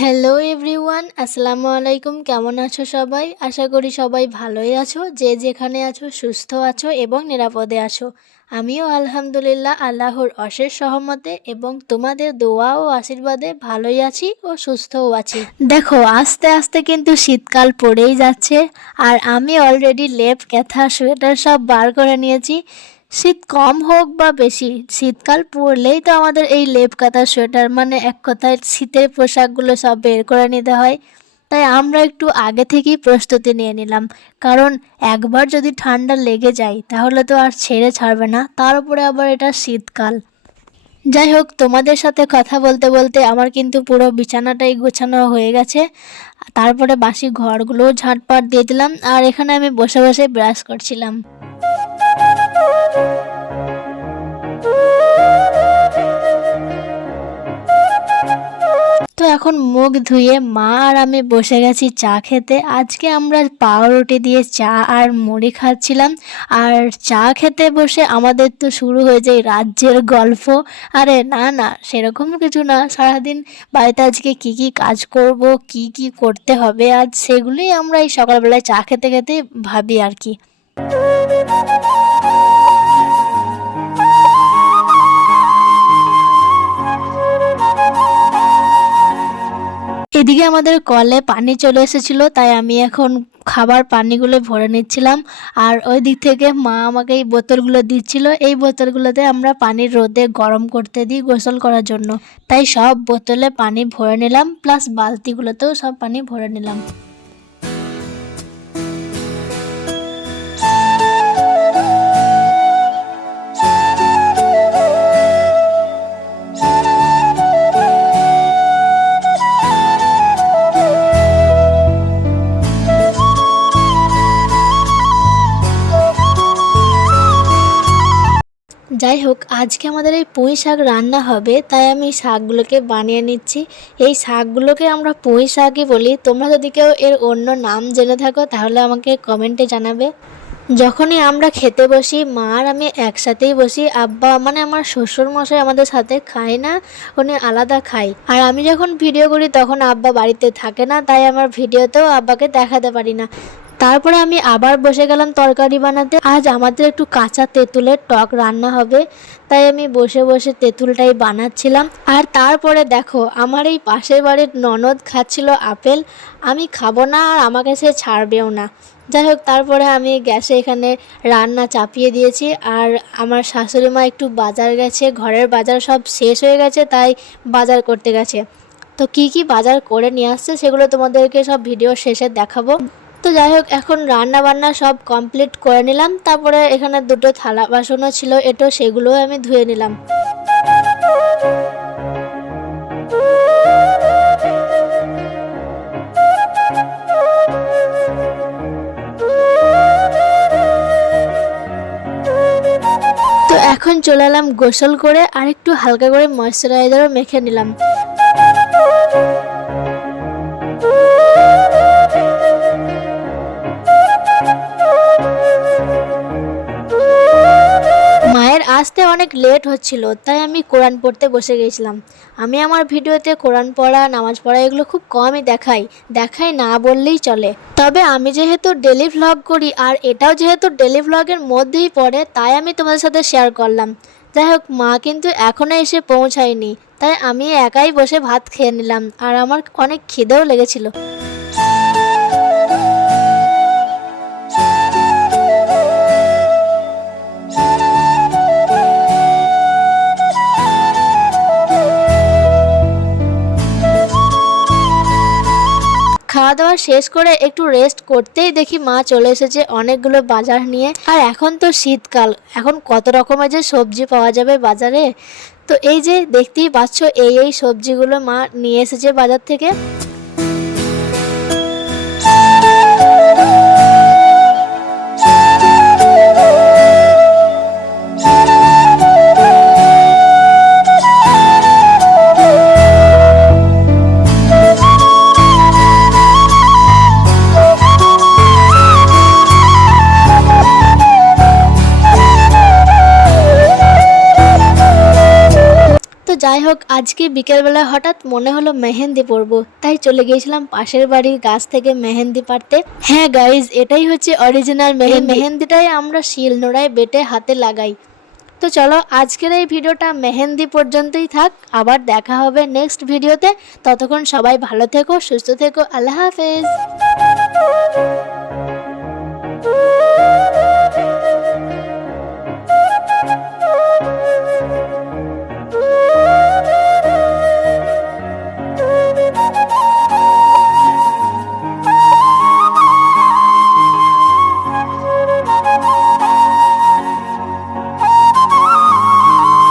Hello everyone আসসালামু আলাইকুম, কেমন আছো সবাই? আশা করি সবাই ভালোই আছো, যে যেখানে আছো, সুস্থ আছো এবং নিরাপদে আছো। আমিও আলহামদুলিল্লাহ আল্লাহর অশেষ সহমতে এবং তোমাদের দোয়া ও আশীর্বাদে ভালোই আছি ও সুস্থও আছি। দেখো, আস্তে আস্তে কিন্তু শীতকাল পড়েই যাচ্ছে, আর আমি অলরেডি লেপ ক্যাথা সোয়েটার সব বার করে নিয়েছি। শীত কম হোক বা বেশি, শীতকাল পড়লেই তো আমাদের এই লেপ কাঁথা সোয়েটার মানে এক কথায় শীতের পোশাকগুলো সব বের করে নিতে হয়। তাই আমরা একটু আগে থেকেই প্রস্তুতি নিয়ে নিলাম। কারণ একবার যদি ঠান্ডা লেগে যায়, তাহলে তো আর ছেড়ে ছাড়বে না, তার উপরে আবার এটা শীতকাল। যাই হোক, তোমাদের সাথে কথা বলতে বলতে আমার কিন্তু পুরো বিছানাটাই গোছানো হয়ে গেছে। তারপরে বাসি ঘরগুলোও ঝাঁটপাট দিয়ে দিলাম, আর এখানে আমি বসে বসে ব্রাশ করছিলাম। তো এখন মুখ ধুয়ে মা আর আমি বসে গেছি চা খেতে। আজকে আমরা পাউরুটি দিয়ে চা আর মুড়ি খাচ্ছিলাম। আর চা খেতে বসে আমাদের তো শুরু হয়ে যায় রাজ্যের গল্প। আরে না না, সেরকম কিছু না। সারাদিন বাড়িতে আজকে কি কি কাজ করব, কি কি করতে হবে, আজ সেগুলোই আমরা এই সকালবেলায় চা খেতে খেতে ভাবি আর কি। এদিকে আমাদের কলে পানি চলে এসেছিল, তাই আমি এখন খাবার পানিগুলো ভরে নিচ্ছিলাম। আর ওই দিক থেকে মা আমাকে এই বোতলগুলো দিচ্ছিল। এই বোতলগুলোতে আমরা পানির রোদে গরম করতে দিই গোসল করার জন্য। তাই সব বোতলে পানি ভরে নিলাম, প্লাস বালতিগুলোতেও সব পানি ভরে নিলাম। যাই হোক, আজকে আমাদের এই পুঁই শাক রান্না হবে, তাই আমি শাকগুলোকে বানিয়ে নিচ্ছি। এই শাকগুলোকে আমরা পুঁই শাকই বলি। তোমরা যদি কেউ এর অন্য নাম জেনে থাকো, তাহলে আমাকে কমেন্টে জানাবে। যখনই আমরা খেতে বসি, মা আর আমি একসাথেই বসি, আব্বা মানে আমার শ্বশুর মশাই আমাদের সাথে খায় না, উনি আলাদা খাই আর আমি যখন ভিডিও করি, তখন আব্বা বাড়িতে থাকে না, তাই আমার ভিডিওতেও আব্বাকে দেখাতে পারি না। তারপরে আমি আবার বসে গেলাম তরকারি বানাতে। আজ আমাদের একটু কাঁচা তেঁতুলের টক রান্না হবে, তাই আমি বসে বসে তেঁতুলটাই বানাচ্ছিলাম। আর তারপরে দেখো, আমার এই পাশের বাড়ির ননদ খাচ্ছিল আপেল, আমি খাব না আর আমাকে সে ছাড়বেও না। যাই হোক, তারপরে আমি গ্যাসে এখানে রান্না চাপিয়ে দিয়েছি। আর আমার শাশুড়ি মা একটু বাজার গেছে, ঘরের বাজার সব শেষ হয়ে গেছে, তাই বাজার করতে গেছে। তো কি কি বাজার করে নিয়ে আসছে, সেগুলো তোমাদেরকে সব ভিডিও শেষে দেখাবো। তো যাই হোক, এখন রান্না বান্না সব কমপ্লিট করে নিলাম। তারপরে এখানে দুটো থালা বাসনও ছিল, এটো সেগুলোও আমি ধুয়ে নিলাম। তো এখন চলে এলাম গোসল করে আর একটু হালকা করে ময়শ্চারাইজারও মেখে নিলাম। আসতে অনেক লেট হচ্ছিল, তাই আমি কোরআন পড়তে বসে গেছিলাম। আমি আমার ভিডিওতে কোরআন পড়া, নামাজ পড়া এগুলো খুব কমই দেখাই দেখাই না বললেই চলে। তবে আমি যেহেতু ডেলি ভ্লগ করি আর এটাও যেহেতু ডেলি ভ্লগের মধ্যেই পড়ে, তাই আমি তোমাদের সাথে শেয়ার করলাম। যাই হোক, মা কিন্তু এখনও এসে পৌঁছায়নি, তাই আমি একাই বসে ভাত খেয়ে নিলাম, আর আমার অনেক খিদেও লেগেছিল। দাওয়া শেষ করে একটু রেস্ট করতেই দেখি মা চলে এসেছে অনেকগুলো বাজার নিয়ে। আর এখন তো শীতকাল, এখন কত রকমের যে সবজি পাওয়া যাবে বাজারে? তো এই যে দেখতেই পাচ্ছ, এই এই সবজিগুলো মা নিয়ে এসেছে বাজার থেকে। যাই হোক আজকে বিকেলবেলা হঠাৎ মনে হলো মেহেন্দি পরবো তাই চলে গিয়েছিলাম পাশের বাড়ির গাছ থেকে মেহেন্দি পারতে হ্যাঁ গাইজ এটাই হচ্ছে অরিজিনাল মেহেন্দি। মেহেন্দিটাই আমরা শিল নোড়ায় বেটে হাতে লাগাই। তো চলো আজকের এই ভিডিওটা মেহেন্দি পর্যন্তই থাক আবার দেখা হবে নেক্সট ভিডিওতে ততক্ষণ সবাই ভালো থেকো সুস্থ থেকো আল্লাহ হাফেজ।